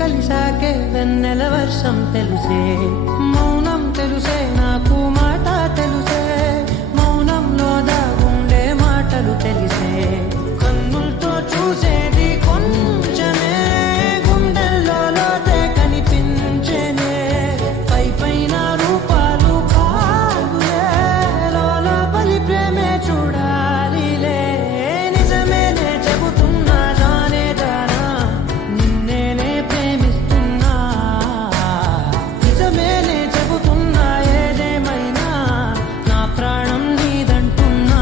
కలిసాకే వెన్నెల వర్షం తెలుసే, మౌనం తెలుసే నాకు మాట తెలుసే, మౌనంలో దాగుండే మాటలు తెలిసే, కన్నులతో చూసేది కొంచెమే, గుండెల్లో లోతే కనిపించేనే, పై పైన రూపాలు కాదులే, లోపలి ప్రేమే చూడాలిలే, నిజమేనే చెబుతున్నా జానే జానా, నిన్నేనే ప్రేమిస్తున్నా, నిజమేనే చెబుతున్నా ఏదేమైనా నా ప్రాణం నీదంటున్నా.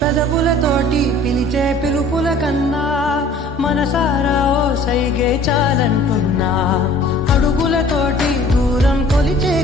పెదవులతోటి పిలిచే పిలుపుల కన్నా మనసారా ఓ సైగే చాలంటున్నా, అడుగులతోటి దూరం కొలిచే